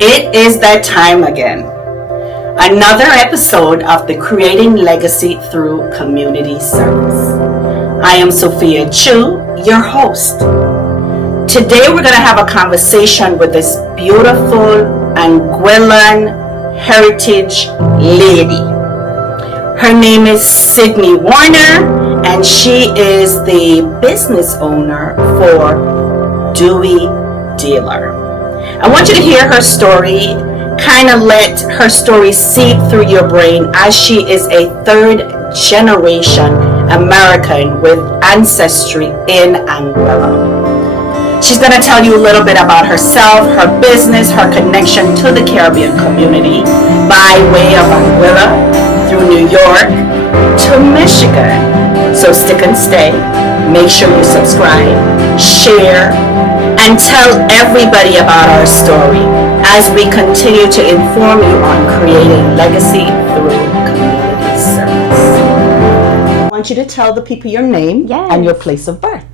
It is that time again. Another episode of the Creating Legacy Through Community Service. I am Sophia Chu, your host. Today we're going to have a conversation with this beautiful Anguillan heritage lady. Her name is Syndi Warner, and she is the business owner for Duey Dealer. I want you to hear her story, kind of let her story seep through your brain, as she is a third generation American with ancestry in Anguilla. She's going to tell you a little bit about herself, her business, her connection to the Caribbean community by way of Anguilla, through New York to Michigan. So stick and stay. Make sure you subscribe, share, and tell everybody about our story as we continue to inform you on creating legacy through community service. I want you to tell the people your name and your place of birth.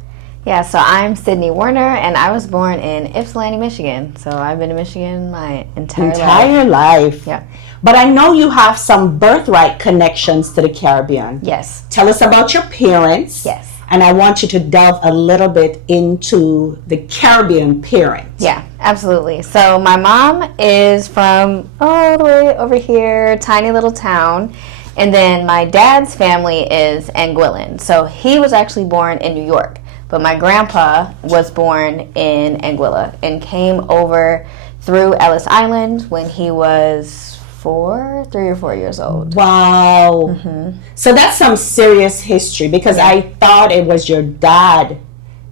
Yeah, so I'm Syndi Warner, and I was born in Ypsilanti, Michigan. So I've been in Michigan my entire life. Yeah. But I know you have some birthright connections to the Caribbean. Yes. Tell us about your parents. Yes. And I want you to delve a little bit into the Caribbean parents. Yeah, absolutely. So my mom is from all the way over here, tiny little town. And then my dad's family is Anguillan. So he was actually born in New York. But my grandpa was born in Anguilla and came over through Ellis Island when he was 3 or 4 years old. Wow. Mm-hmm. So that's some serious history, because I thought it was your dad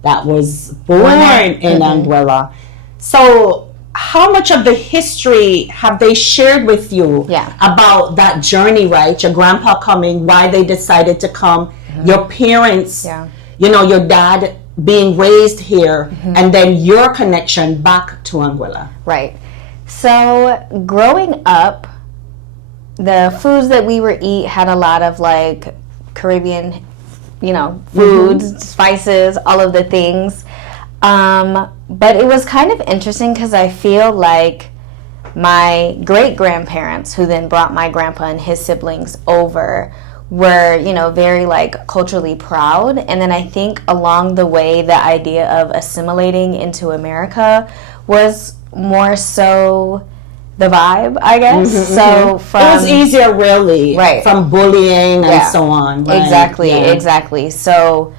that was born in Anguilla. So how much of the history have they shared with you about that journey, right? Your grandpa coming, why they decided to come, your parents, you know, your dad being raised here, and then your connection back to Anguilla. Right. So growing up, the foods that we would eat had a lot of like Caribbean, you know, foods, spices, all of the things. But it was kind of interesting because I feel like my great-grandparents, who then brought my grandpa and his siblings over, were, you know, very like culturally proud. And then I think along the way, the idea of assimilating into America was more so the vibe, I guess. So from, it was easier, really, from bullying and so on. Right? Exactly. So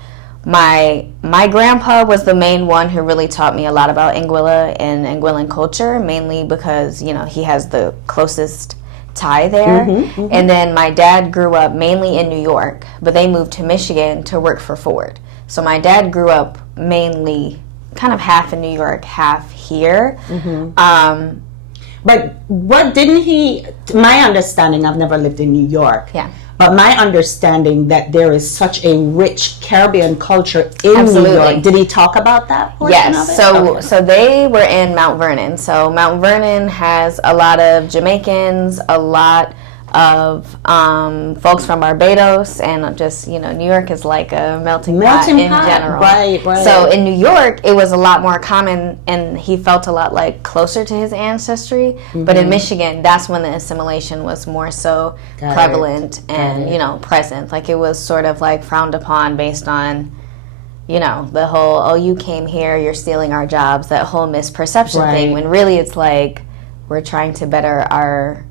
my grandpa was the main one who really taught me a lot about Anguilla and Anguillan culture, mainly because, you know, he has the closest tie there. And then my dad grew up mainly in New York, but they moved to Michigan to work for Ford. So my dad grew up mainly kind of half in New York, half here. But what didn't he, my understanding, I've never lived in New York, but my understanding that there is such a rich Caribbean culture in New York. Did he talk about that portion of it? So they were in Mount Vernon. So Mount Vernon has a lot of Jamaicans, a lot of folks from Barbados, and just, you know, New York is like a melting pot in general. Right. So in New York, it was a lot more common, and he felt a lot like closer to his ancestry. But in Michigan, that's when the assimilation was more so prevalent and, you know, present. Like it was sort of like frowned upon based on, you know, the whole, oh, you came here, you're stealing our jobs, that whole misperception thing, when really it's like we're trying to better our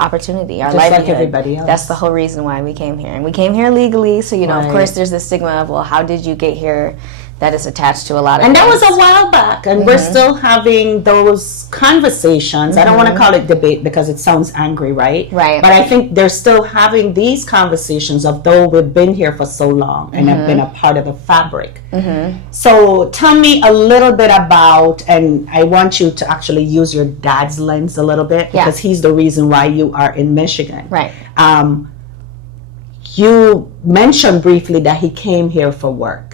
opportunity, our livelihood. Like everybody else. That's the whole reason why we came here. And we came here legally, so, you know, of course there's this stigma of, well, how did you get here? That is attached to a lot of things. that was a while back, and we're still having those conversations. I don't want to call it debate because it sounds angry, right? Right. But I think they're still having these conversations, although we've been here for so long and have been a part of the fabric. So tell me a little bit about, and I want you to actually use your dad's lens a little bit, because he's the reason why you are in Michigan. Right. You mentioned briefly that he came here for work.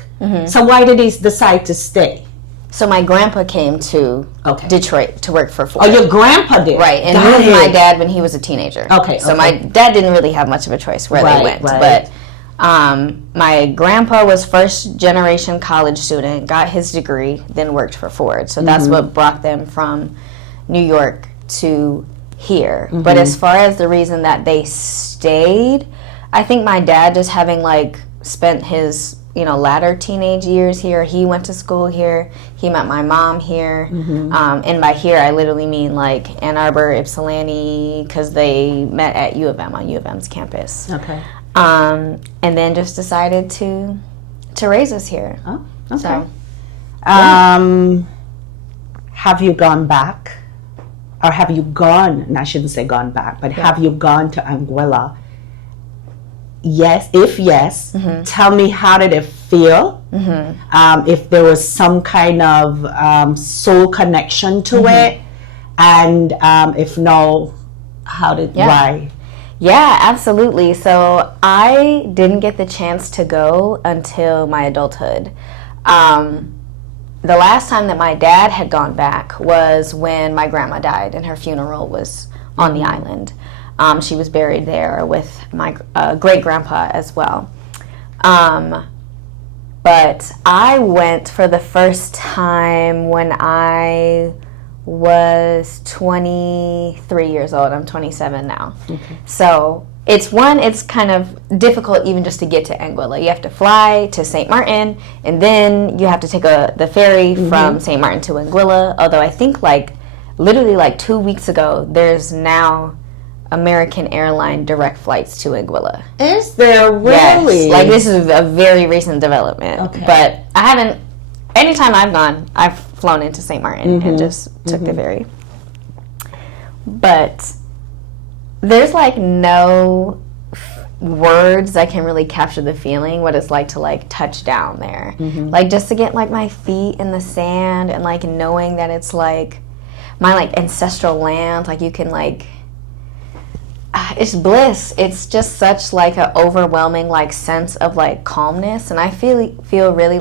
So why did he decide to stay? So my grandpa came to Detroit to work for Ford. Oh, your grandpa did? Right, and moved my dad when he was a teenager. So my dad didn't really have much of a choice where they went. But my grandpa was first generation college student, got his degree, then worked for Ford. So that's what brought them from New York to here. But as far as the reason that they stayed, I think my dad just having like spent his latter teenage years here. He went to school here. He met my mom here. And by here, I literally mean like Ann Arbor, Ypsilanti, because they met at U of M on U of M's campus. Okay. And then just decided to raise us here. Oh, okay. So, have you gone back? Or have you gone, and I shouldn't say gone back, but have you gone to Anguilla? Yes. If yes, tell me, how did it feel? If there was some kind of soul connection to it, and if no, why? Yeah, absolutely. So I didn't get the chance to go until my adulthood. The last time that my dad had gone back was when my grandma died, and her funeral was on the island. She was buried there with my great-grandpa as well. But I went for the first time when I was 23 years old. I'm 27 now. Okay. So it's kind of difficult even just to get to Anguilla. You have to fly to St. Martin, and then you have to take the ferry from St. Martin to Anguilla. Although I think literally 2 weeks ago, there's now American airline direct flights to Anguilla. Is there really? Yes. This is a very recent development. Okay. But I haven't. Anytime I've gone, I've flown into St. Martin and just took the ferry. But there's no words that can really capture the feeling what it's like to touch down there. Just to get my feet in the sand and knowing that it's my ancestral land. You can it's bliss. It's just such an overwhelming sense of calmness, and I feel really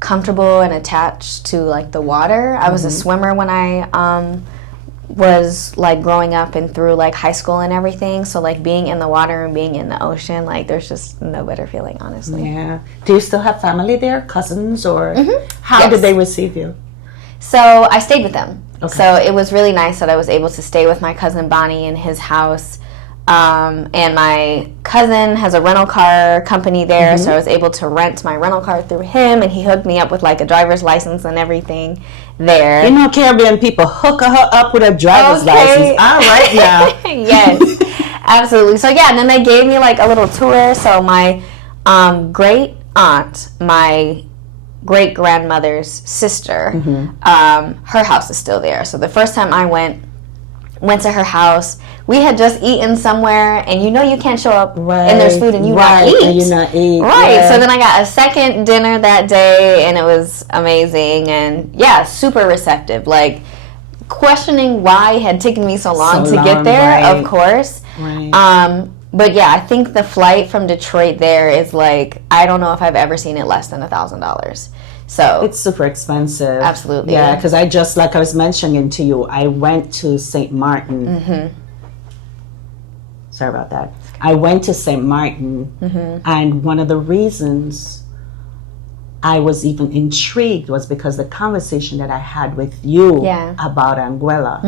comfortable and attached to the water. I was a swimmer when I was growing up and through high school and everything, so being in the water and being in the ocean, there's just no better feeling, honestly. Yeah. Do you still have family there, cousins, or how did they receive you? So I stayed with them. Okay. So it was really nice that I was able to stay with my cousin Bonnie in his house. And my cousin has a rental car company there, so I was able to rent my rental car through him, and he hooked me up with a driver's license and everything there. Caribbean people hook her up with a driver's license. All right, now. Yes, absolutely. So yeah, and then they gave me a little tour. So my great aunt, my great grandmother's sister, her house is still there. So the first time I went to her house, we had just eaten somewhere, and you can't show up and there's food and you not eat. And you not eat. Right. Yeah. So then I got a second dinner that day, and it was amazing, and super receptive. Questioning why it had taken me so long to get there, of course. Right. But yeah, I think the flight from Detroit there is I don't know if I've ever seen it less than $1,000. So it's super expensive. Absolutely. Yeah, because I was mentioning to you, I went to St. Martin. Sorry about that. I went to St. Martin, and one of the reasons I was even intrigued was because the conversation that I had with you about Anguilla,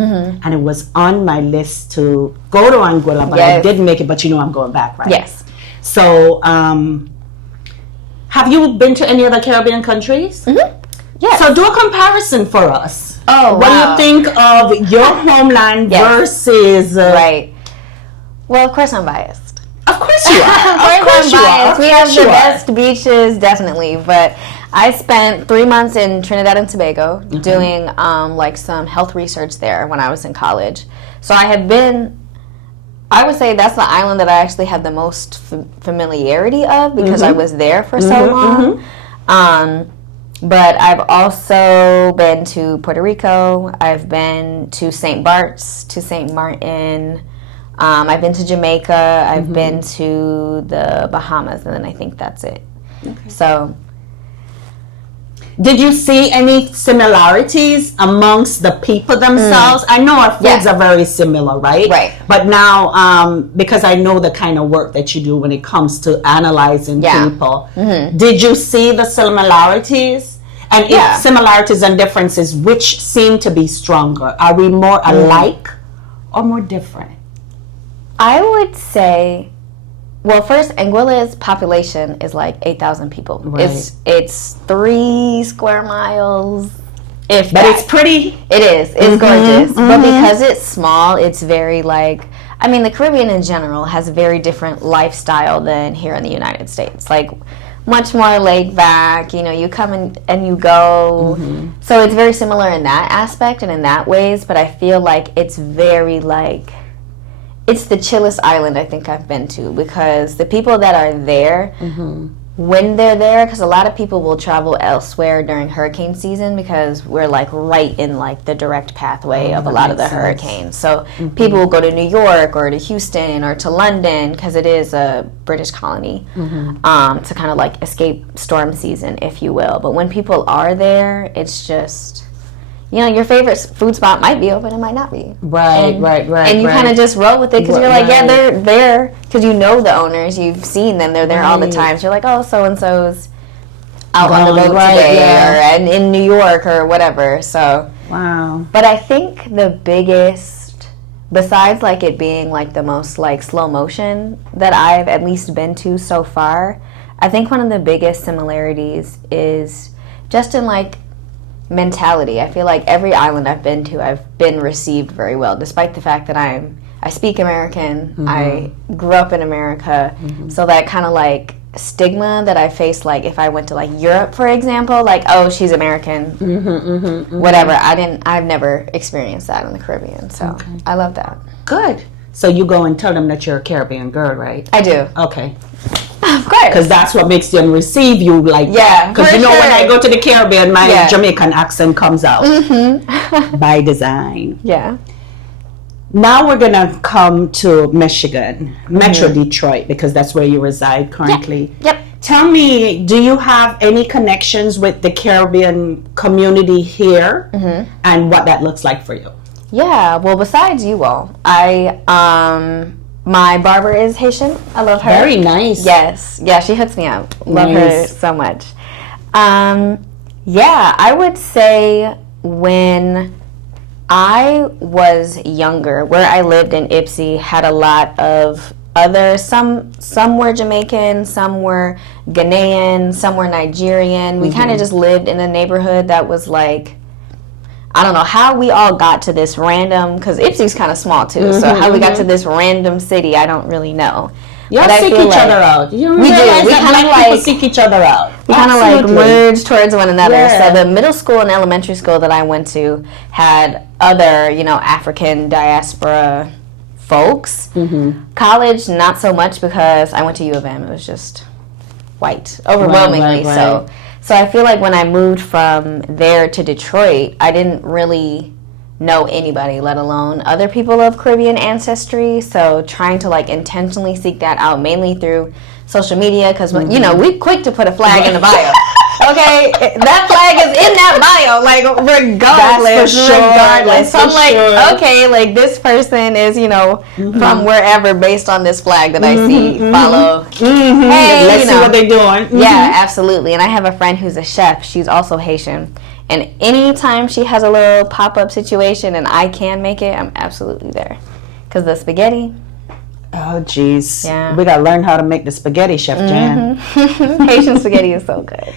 and it was on my list to go to Anguilla, but I didn't make it. But I'm going back, right? Yes. So, have you been to any other Caribbean countries? Yes. So do a comparison for us. Oh, what do you think of your homeland versus? Right. Well, of course I'm biased. Of course you are. Of course I'm biased. We have the best beaches, definitely. But I spent 3 months in Trinidad and Tobago doing some health research there when I was in college. So I would say that's the island that I actually had the most familiarity of because I was there for so long. But I've also been to Puerto Rico. I've been to St. Bart's, to St. Martin. I've been to Jamaica. I've been to the Bahamas, and then I think that's it. Okay. So, did you see any similarities amongst the people themselves? I know our foods are very similar, right? Right. But now, because I know the kind of work that you do when it comes to analyzing people, did you see the similarities? And if similarities and differences, which seem to be stronger? Are we more alike or more different? I would say, well, first, Anguilla's population is like 8,000 people. Right. It's 3 square miles. But it's pretty. It is. It's gorgeous. But because it's small, it's very like, I mean, the Caribbean in general has a very different lifestyle than here in the United States. Like, much more laid back, you know, you come in and you go. So it's very similar in that aspect and in that ways, but I feel like it's very like, it's the chillest island I think I've been to, because the people that are there, when they're there, because a lot of people will travel elsewhere during hurricane season because we're like right in like the direct pathway of a lot of the hurricanes. So people will go to New York or to Houston or to London because it is a British colony to kind of like escape storm season, if you will. But when people are there, it's just, you know, your favorite food spot might be open, it might not be. Right. And you kind of just roll with it because you're like, yeah, they're there because you know the owners, you've seen them, they're there all the time. So you're like, oh, so-and-so's out on the road today or in New York or whatever. So, but I think the biggest, besides like it being like the most like slow motion that I've at least been to so far, I think one of the biggest similarities is just in like mentality. I feel like every island I've been to, I've been received very well, despite the fact that I speak American, I grew up in America, so that kind of like stigma that I faced, like if I went to like Europe, for example, like, oh, she's American, whatever. I've never experienced that in the Caribbean, so I love that. Good. So you go and tell them that you're a Caribbean girl, right? I do. Okay. Of course. Because that's what makes them receive you like that. Because you know, when I go to the Caribbean, my Jamaican accent comes out by design. Yeah. Now we're going to come to Michigan, Metro Detroit, because that's where you reside currently. Yep. Tell me, do you have any connections with the Caribbean community here and what that looks like for you? Yeah, well, besides you all, my barber is Haitian. I love her. Very nice. Yes. Yeah, she hooks me up. Love her so much. Yeah, I would say when I was younger, where I lived in Ipsy had a lot of other, some were Jamaican, some were Ghanaian, some were Nigerian. We kind of just lived in a neighborhood that was like, I don't know how we all got to this random, because Ipsy's kind of small too, so how we got to this random city, I don't really know. Y'all seek each other out. You we do. We kind of like seek each other out. We kind of like merge towards one another. So the middle school and elementary school that I went to had other, you know, African diaspora folks. College, not so much, because I went to U of M. It was just white, overwhelmingly so. So I feel like when I moved from there to Detroit, I didn't really know anybody, let alone other people of Caribbean ancestry. So trying to like intentionally seek that out, mainly through social media, because you know, we quick to put a flag in the bio. Okay, that flag is in that bio, like regardless. So I'm like, okay, like this person is, you know, from wherever, based on this flag that I see, follow. Hey, let's see what they're doing. Yeah, absolutely. And I have a friend who's a chef. She's also Haitian. And anytime she has a little pop-up situation and I can make it, I'm absolutely there. Because the spaghetti. Oh, geez. Yeah. We got to learn how to make the spaghetti, Chef Jan. Haitian spaghetti is so good.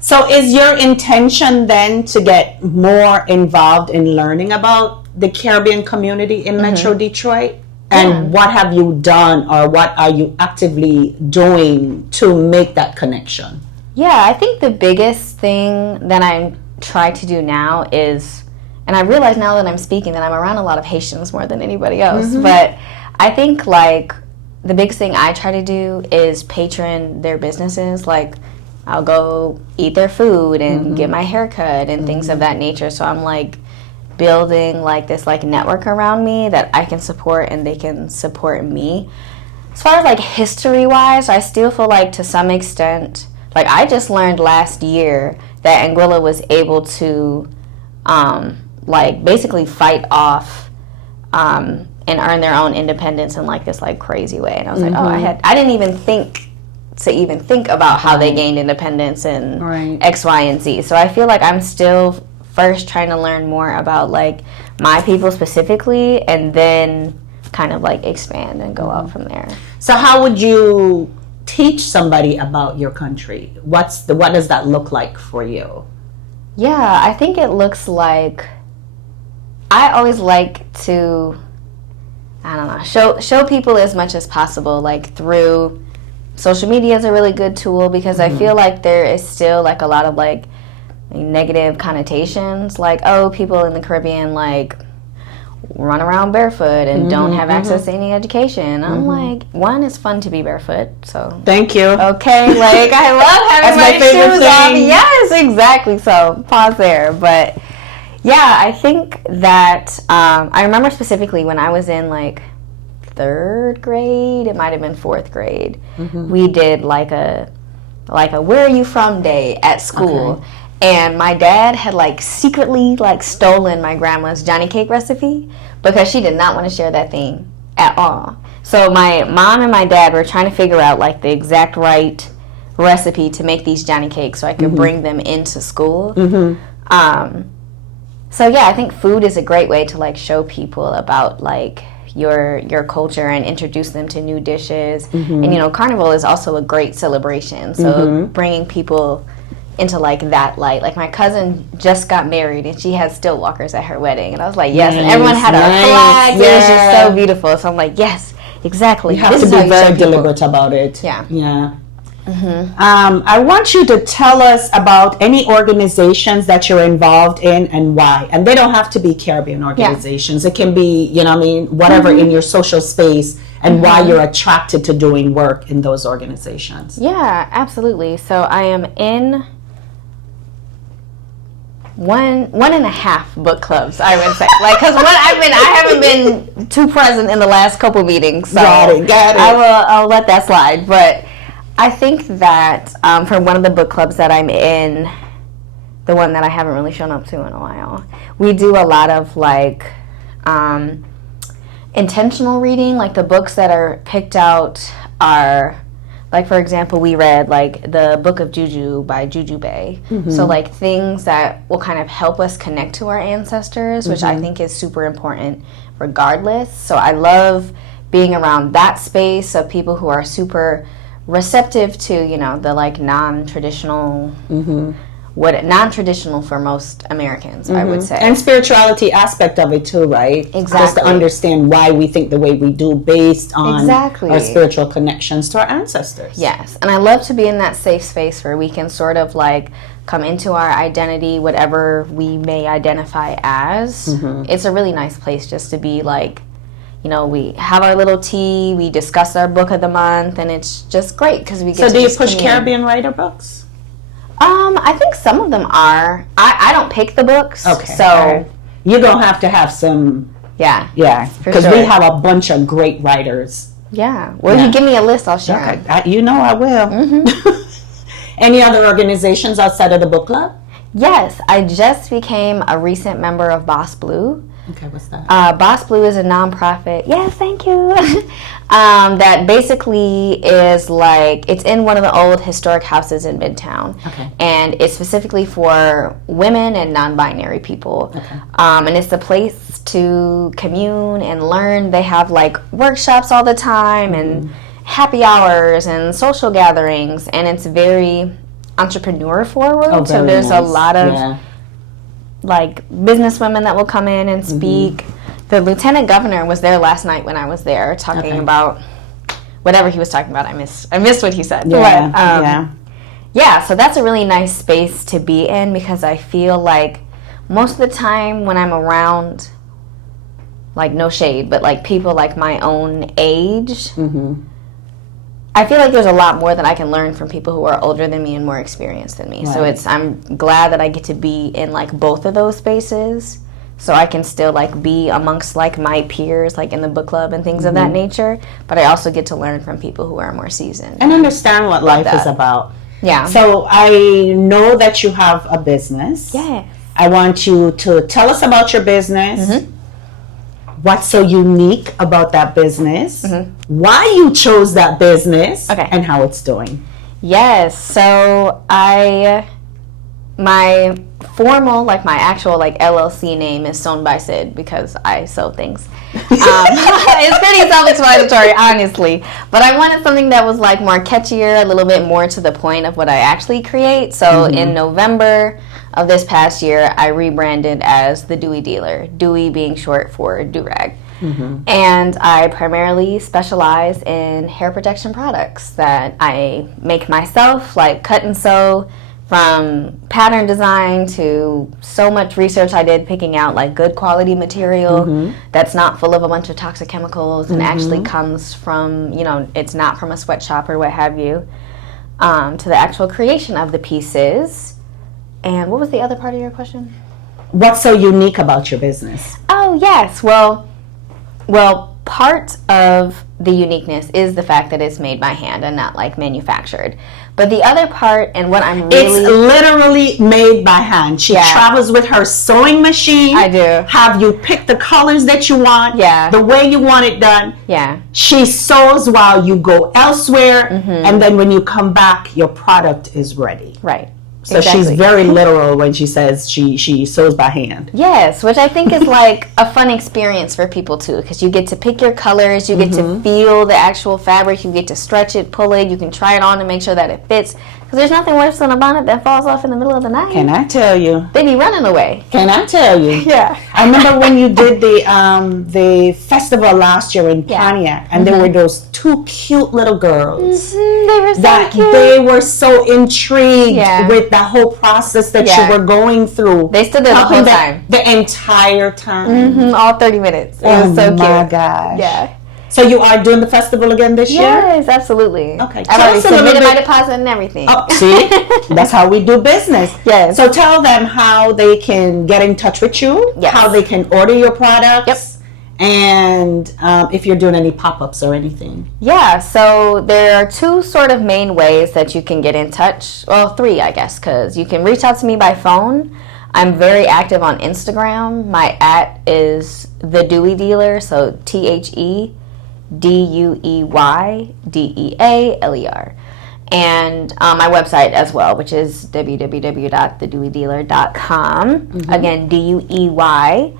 So is your intention then to get more involved in learning about the Caribbean community in Metro Detroit? And what have you done, or what are you actively doing to make that connection? Yeah, I think the biggest thing that I try to do now is, and I realize now that I'm speaking that I'm around a lot of Haitians more than anybody else, but I think like the biggest thing I try to do is patron their businesses. Like I'll go eat their food and get my hair cut and things of that nature. So I'm like building like this like network around me that I can support and they can support me. As far as like history wise, I still feel like to some extent, like I just learned last year that Anguilla was able to like basically fight off and earn their own independence in like this like crazy way. And I was like, oh, I didn't even think to even think about how they gained independence and Right. X, Y, and Z. So I feel like I'm still first trying to learn more about like my people specifically, and then kind of like expand and go out from there. So how would you teach somebody about your country? What does that look like for you? Yeah, I think it looks like, I always like to, I don't know, show people as much as possible, like through social media is a really good tool, because I feel like there is still like a lot of like negative connotations, like, oh, people in the Caribbean like run around barefoot and don't have access to any education. I'm like, one, it's fun to be barefoot, so Thank you. okay, like I love having That's my my favorite shoes off. thing. Yes, exactly. So pause there. But yeah, I think that I remember specifically when I was in like 3rd grade, it might have been 4th grade, we did like a where are you from day at school. Okay. And my dad had like secretly like stolen my grandma's Johnny cake recipe, because she did not want to share that thing at all. So my mom and my dad were trying to figure out like the exact right recipe to make these Johnny cakes so I could bring them into school. So yeah, I think food is a great way to like show people about like your culture and introduce them to new dishes. And you know, Carnival is also a great celebration. So bringing people into like that light. Like my cousin just got married and she had still walkers at her wedding, and I was like, yes, and everyone had our flags. It was just so beautiful. So I'm like, yes, exactly. You have This to is how be you show very people. deliberate about it. Yeah. Yeah. I want you to tell us about any organizations that you're involved in and why. And they don't have to be Caribbean organizations. It can be, you know what I mean, whatever in your social space, and why you're attracted to doing work in those organizations. Yeah, absolutely. So I am in one and a half book clubs, I would say. Like, because I haven't been too present in the last couple meetings. So Got it. I'll let that slide. But I think that for one of the book clubs that I'm in, the one that I haven't really shown up to in a while, we do a lot of like intentional reading. Like the books that are picked out are, like, for example, we read like the Book of Juju by Juju Bay. So like things that will kind of help us connect to our ancestors, which I think is super important regardless. So I love being around that space of people who are super receptive to, you know, the like non-traditional, non-traditional for most Americans, I would say. And spirituality aspect of it too, right? Just to Exactly. understand why we think the way we do based on Exactly. our spiritual connections to our ancestors. Yes, and I love to be in that safe space where we can sort of like come into our identity, whatever we may identify as. It's a really nice place just to be like, you know, we have our little tea, we discuss our book of the month, and it's just great because we get So to do you just push commune. Caribbean writer books? I think some of them are. I don't pick the books. Okay. So, You're going to have some, yeah. because we sure. have a bunch of great writers. Yeah. Well, Yeah. you give me a list, I'll share Okay. it. You know I will. Any other organizations outside of the book club? Yes, I just became a recent member of Boss Blue. Okay, what's that? Boss Blue is a nonprofit. Yes, thank you. That basically is like, it's in one of the old historic houses in Midtown. Okay. And it's specifically for women and non-binary people. Okay. And it's the place to commune and learn. They have like workshops all the time and happy hours and social gatherings. And it's very entrepreneur forward. So Very there's a nice. lot of Yeah. like business women that will come in and speak. The lieutenant governor was there last night when I was there talking Okay. about whatever he was talking about. I missed what he said. Yeah, But, yeah, so that's a really nice space to be in because I feel like most of the time when I'm around, like no shade, but like people like my own age, I feel like there's a lot more that I can learn from people who are older than me and more experienced than me. So Right. I'm glad that I get to be in like both of those spaces, so I can still like be amongst like my peers, like in the book club and things of that nature. But I also get to learn from people who are more seasoned. And understand what life is that. about. Yeah. So I know that you have a business. Yeah. I want you to tell us about your business. What's so unique about that business? Why you chose that business? Okay. And how it's doing. Yes. So my formal, like my actual like LLC name is Sewn by Sid because I sew things. It's pretty self-explanatory, honestly. But I wanted something that was like more catchier, a little bit more to the point of what I actually create. So in November of this past year, I rebranded as the Duey Dealer. Duey being short for do-rag. And I primarily specialize in hair protection products that I make myself, like cut and sew, from pattern design to so much research I did picking out like good quality material that's not full of a bunch of toxic chemicals and actually comes from, you know, it's not from a sweatshop or what have you, to the actual creation of the pieces. And what was the other part of your question? What's so unique about your business? Oh, yes. Well, part of the uniqueness is the fact that it's made by hand and not like manufactured. But the other part, and what I'm really... It's literally made by hand. She travels with her sewing machine. I do. Have you pick the colors that you want. Yeah. The way you want it done. Yeah. She sews while you go elsewhere. And then when you come back, your product is ready. Right. So she's very literal when she says she sews by hand. Yes, which I think is like a fun experience for people too, because you get to pick your colors, you get to feel the actual fabric, you get to stretch it, pull it, you can try it on to make sure that it fits. Because there's nothing worse than a bonnet that falls off in the middle of the night. Can I tell you? They be running away. Can I tell you? Yeah. I remember when you did the festival last year in Pontiac, and there were those two cute little girls. They were so cute. They were so intrigued with the whole process that you were going through. They stood there the whole time. The entire time. All 30 minutes. It was so cute. Oh my gosh. Yeah. So you are doing the festival again this year? Yes, absolutely. Okay. I've already submitted my deposit and everything. Oh, see? That's how we do business. Yes. So tell them how they can get in touch with you, how they can order your products, and if you're doing any pop-ups or anything. Yeah, so there are two sort of main ways that you can get in touch. Well, three, I guess, because you can reach out to me by phone. I'm very active on Instagram. My @ is the Duey Dealer, so TheDueyDealer. And my website as well, which is www.thedueydealer.com. Again, DUEY.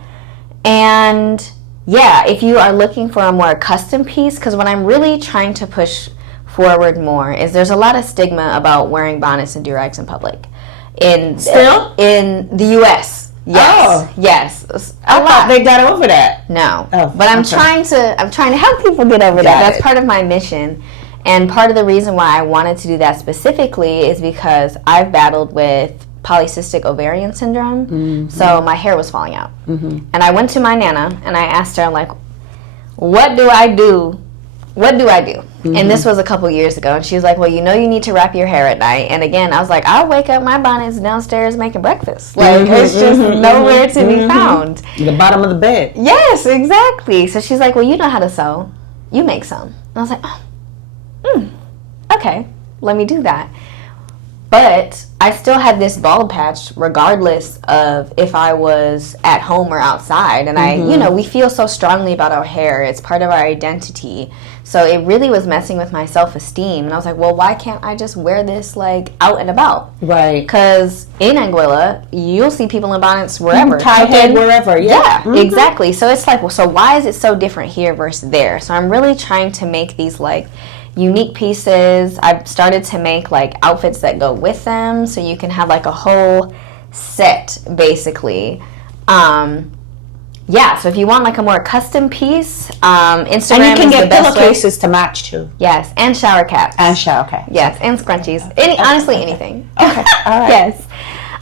And yeah, if you are looking for a more custom piece, because what I'm really trying to push forward more is there's a lot of stigma about wearing bonnets and do-rags in public. In the U.S. Yes. Yes. I thought they got over that. No. But I'm trying to help people get over that. That's part of my mission. And part of the reason why I wanted to do that specifically is because I've battled with polycystic ovarian syndrome. So my hair was falling out. And I went to my Nana and I asked her, like, what do I do? And this was a couple years ago. And she was like, well, you need to wrap your hair at night. And again, I was like, I'll wake up, my bonnet's downstairs making breakfast. Like, it's just nowhere to be found. The bottom of the bed. Yes, exactly. So she's like, well, you know how to sew. You make some. And I was like, okay, let me do that. But I still had this bald patch regardless of if I was at home or outside. And we feel so strongly about our hair. It's part of our identity. So it really was messing with my self-esteem. And I was like, well, why can't I just wear this like out and about? Right. Because in Anguilla, you'll see people in bonnets wherever. Tie head wherever. Yeah. Exactly. So it's like, well, so why is it so different here versus there? So I'm really trying to make these like unique pieces. I've started to make like outfits that go with them, so you can have like a whole set basically. So if you want like a more custom piece, Instagram, and you can get is the best pillowcases way. to match too. Yes, and shower caps. Yes, and scrunchies. Honestly, anything. Okay, all right. Yes.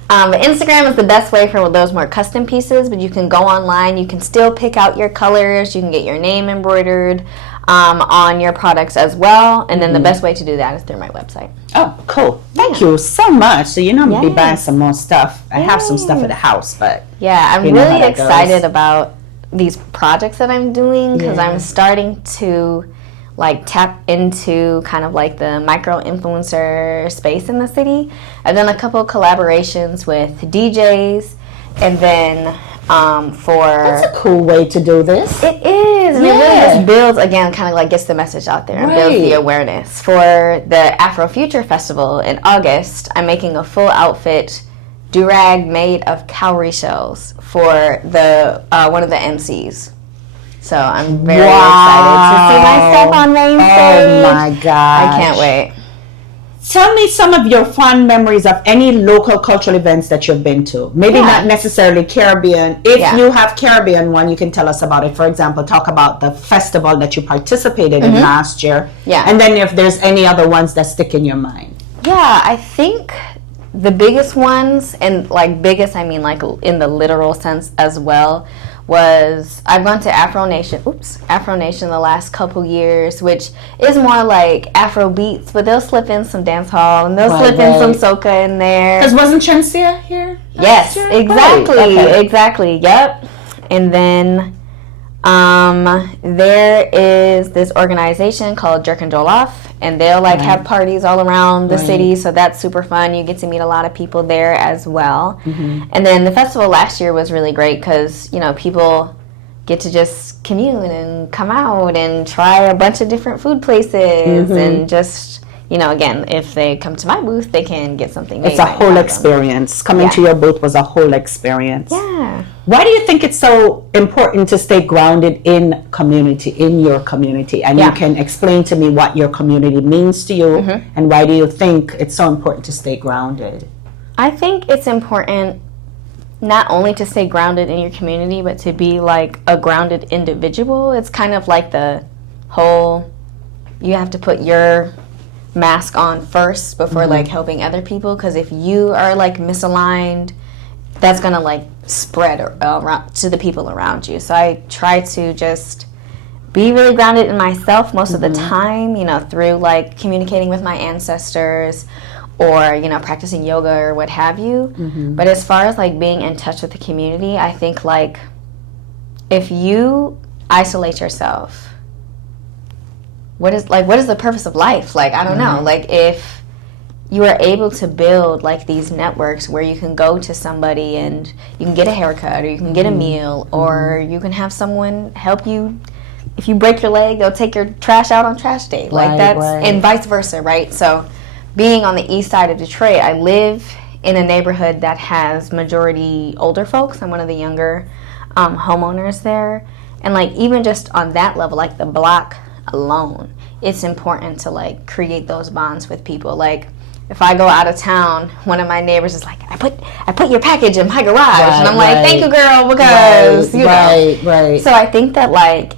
But Instagram is the best way for those more custom pieces, but you can go online. You can still pick out your colors. You can get your name embroidered on your products as well. And then the best way to do that is through my website. Oh, cool. Thank you so much. So I'm going to be buying some more stuff. I have some stuff at the house, but... Yeah, I'm really excited about these projects that I'm doing because I'm starting to like tap into kind of like the micro influencer space in the city. I've done a couple of collaborations with DJs, and then That's a cool way to do this. It is, and it really just builds, again, kind of like gets the message out there and builds the awareness. For the Afrofuture Festival in August, I'm making a full outfit do-rag made of cowrie shells for the one of the MCs. So I'm very excited to see myself on main stage. Oh my gosh. I can't wait. Tell me some of your fond memories of any local cultural events that you've been to. Maybe not necessarily Caribbean. If you have Caribbean one, you can tell us about it. For example, talk about the festival that you participated in last year. Yeah. And then if there's any other ones that stick in your mind. Yeah, I think the biggest ones, and like biggest, I mean like in the literal sense as well, was I've gone to Afro Nation the last couple years, which is more like Afro beats, but they'll slip in some dance hall and they'll slip in some soca in there. Because wasn't Chensia here? Yes, exactly. Yep. And then there is this organization called Jerk and Jollof, and they'll like have parties all around the city, so that's super fun. You get to meet a lot of people there as well. And then the festival last year was really great because, you know, people get to just commune and come out and try a bunch of different food places and just, you know, again, if they come to my booth, they can get something. It's a whole experience. Coming to your booth was a whole experience. Yeah. Why do you think it's so important to stay grounded in community, in your community? And you can explain to me what your community means to you and why do you think it's so important to stay grounded? I think it's important not only to stay grounded in your community, but to be like a grounded individual. It's kind of like the whole, you have to put your mask on first before like helping other people, because if you are like misaligned, that's gonna like spread around to the people around you. So I try to just be really grounded in myself most of the time, you know, through like communicating with my ancestors or, you know, practicing yoga or what have you. But as far as like being in touch with the community, I think like if you isolate yourself, what is the purpose of life? Like, I don't know. Like, if you are able to build like these networks where you can go to somebody and you can get a haircut or you can get a meal or you can have someone help you. If you break your leg, they'll take your trash out on trash day. Like and vice versa, right? So being on the east side of Detroit, I live in a neighborhood that has majority older folks. I'm one of the younger homeowners there. And like even just on that level, like the block alone, it's important to like create those bonds with people. Like if I go out of town, one of my neighbors is like, I put your package in my garage, and I'm like, thank you, girl, because you know. So I think that like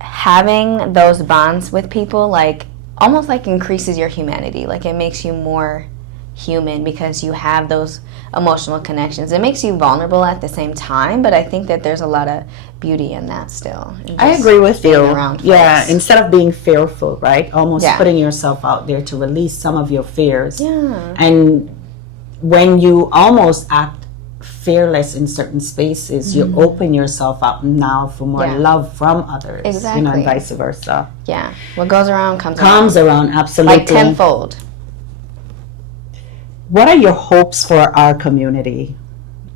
having those bonds with people like almost like increases your humanity. Like it makes you more human because you have those emotional connections. It makes you vulnerable at the same time, but I think that there's a lot of beauty in that still. I agree with you. Yeah, instead of being fearful, right? Almost putting yourself out there to release some of your fears. Yeah. And when you almost act fearless in certain spaces, you open yourself up now for more love from others. Exactly. You know, and vice versa. Yeah. What goes around comes around, absolutely. Like tenfold. What are your hopes for our community?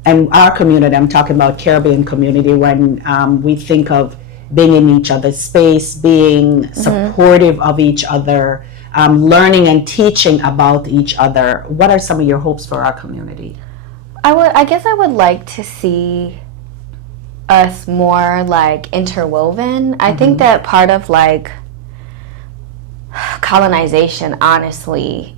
And our community, I'm talking about Caribbean community, when we think of being in each other's space, being supportive of each other, learning and teaching about each other. What are some of your hopes for our community? I guess I would like to see us more like interwoven. I think that part of like colonization, honestly,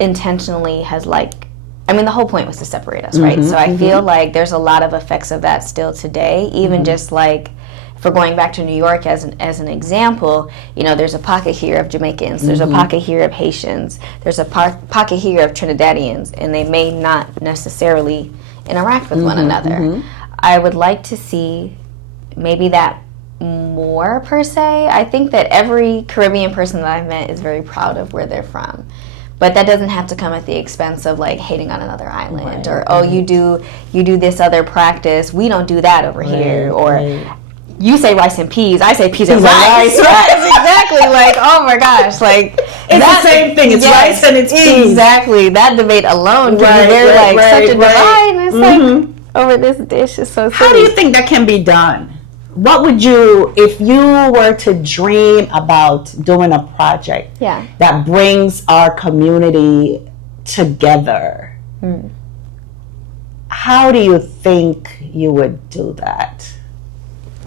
intentionally has like, I mean, the whole point was to separate us, right? So I feel like there's a lot of effects of that still today, even just like if we're going back to New York as an example, you know, there's a pocket here of Jamaicans, there's a pocket here of Haitians, there's a pocket here of Trinidadians, and they may not necessarily interact with one another. I would like to see maybe that more per se. I think that every Caribbean person that I've met is very proud of where they're from. But that doesn't have to come at the expense of like hating on another island or you do this other practice, we don't do that over here, or you say rice and peas, I say peas and rice. Right, exactly. Like, oh my gosh, like it's the same thing. It's rice and it's peas. Exactly. That debate alone can be very such a divide. And it's like over this dish is so silly. How do you think that can be done? What would you, if you were to dream about doing a project that brings our community together, how do you think you would do that?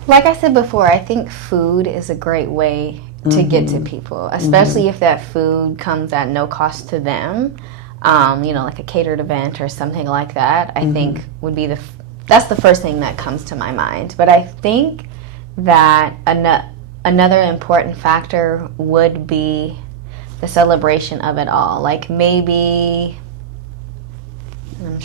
Like I said before, I think food is a great way to get to people, especially if that food comes at no cost to them. Like a catered event or something like that, I think would be that's the first thing that comes to my mind. But I think that another important factor would be the celebration of it all. Like maybe I'm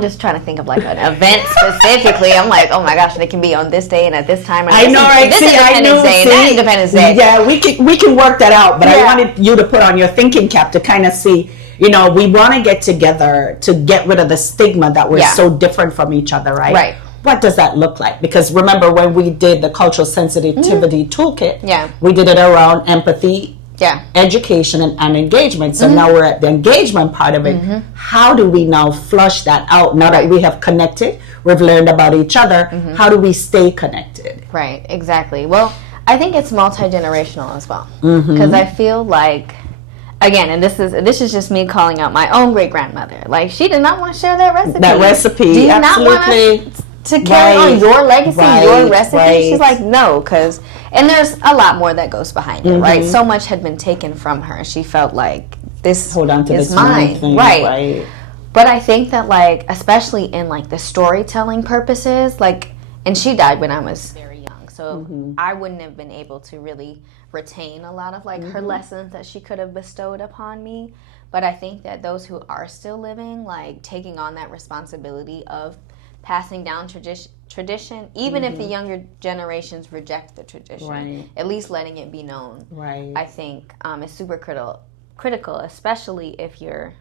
just trying to think of like an event specifically. I'm like, oh my gosh, they can be on this day and at this time. And I know, right? This Independence Day, that Independence Day. Yeah, we can work that out. But I wanted you to put on your thinking cap to kind of see, we want to get together to get rid of the stigma that we're so different from each other, right? Right. What does that look like? Because remember when we did the cultural sensitivity toolkit, we did it around empathy, education, and engagement. So now we're at the engagement part of it. How do we now flush that out? Now that we have connected, we've learned about each other, how do we stay connected? Right, exactly. Well, I think it's multi-generational as well. Because I feel like, again, and this is just me calling out my own great-grandmother. Like, she did not want to share that recipe. Do you not want us to carry on your legacy, your recipe? She's like, no, and there's a lot more that goes behind it, right? So much had been taken from her. She felt like this is mine, right? But I think that, like, especially in like the storytelling purposes, like, and she died when I was very young, so I wouldn't have been able to really retain a lot of like her lessons that she could have bestowed upon me. But I think that those who are still living, like, taking on that responsibility of passing down tradition, even if the younger generations reject the tradition, at least letting it be known, I think is super critical, especially if you're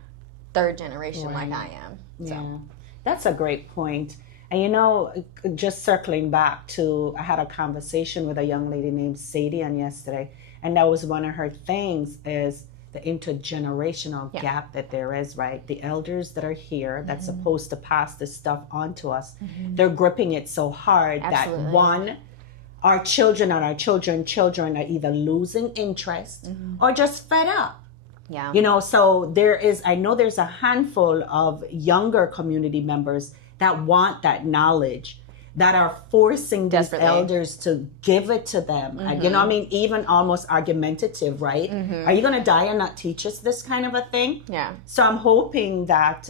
third generation like I am. So. That's a great point. And just circling back to, I had a conversation with a young lady named Sadie yesterday, and that was one of her things is the intergenerational gap that there is, right? The elders that are here that's supposed to pass this stuff on to us, they're gripping it so hard that one, our children and our children are either losing interest or just fed up. So I know there's a handful of younger community members that want that knowledge, that are forcing these elders to give it to them. Even almost argumentative, right? Are you going to die and not teach us this kind of a thing? Yeah. So I'm hoping that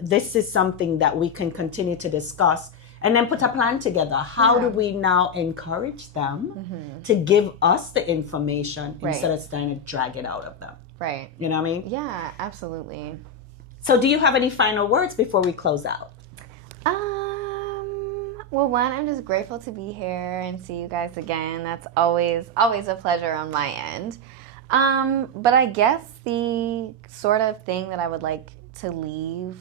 this is something that we can continue to discuss and then put a plan together. How do we now encourage them to give us the information instead of trying to drag it out of them? Right. You know what I mean? Yeah, absolutely. So do you have any final words before we close out? Well, one, I'm just grateful to be here and see you guys again. That's always a pleasure on my end. But I guess the sort of thing that I would like to leave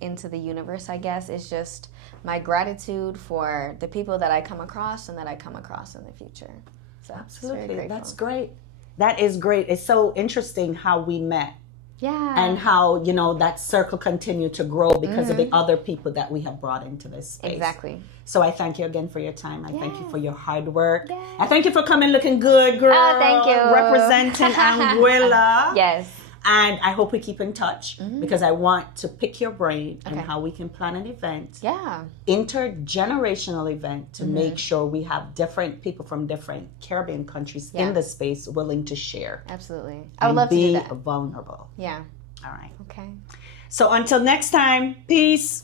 into the universe, I guess, is just my gratitude for the people that I come across and that I come across in the future. So absolutely, that's great. That is great. It's so interesting how we met. Yeah. And how, that circle continued to grow because of the other people that we have brought into this space. Exactly. So I thank you again for your time. I thank you for your hard work. I thank you for coming looking good, girl. Oh, thank you. Representing Anguilla. Yes. And I hope we keep in touch because I want to pick your brain on how we can plan an event. Yeah. Intergenerational event to make sure we have different people from different Caribbean countries in the space willing to share. Absolutely. I would love to do that. Be vulnerable. Yeah. All right. Okay. So until next time, peace.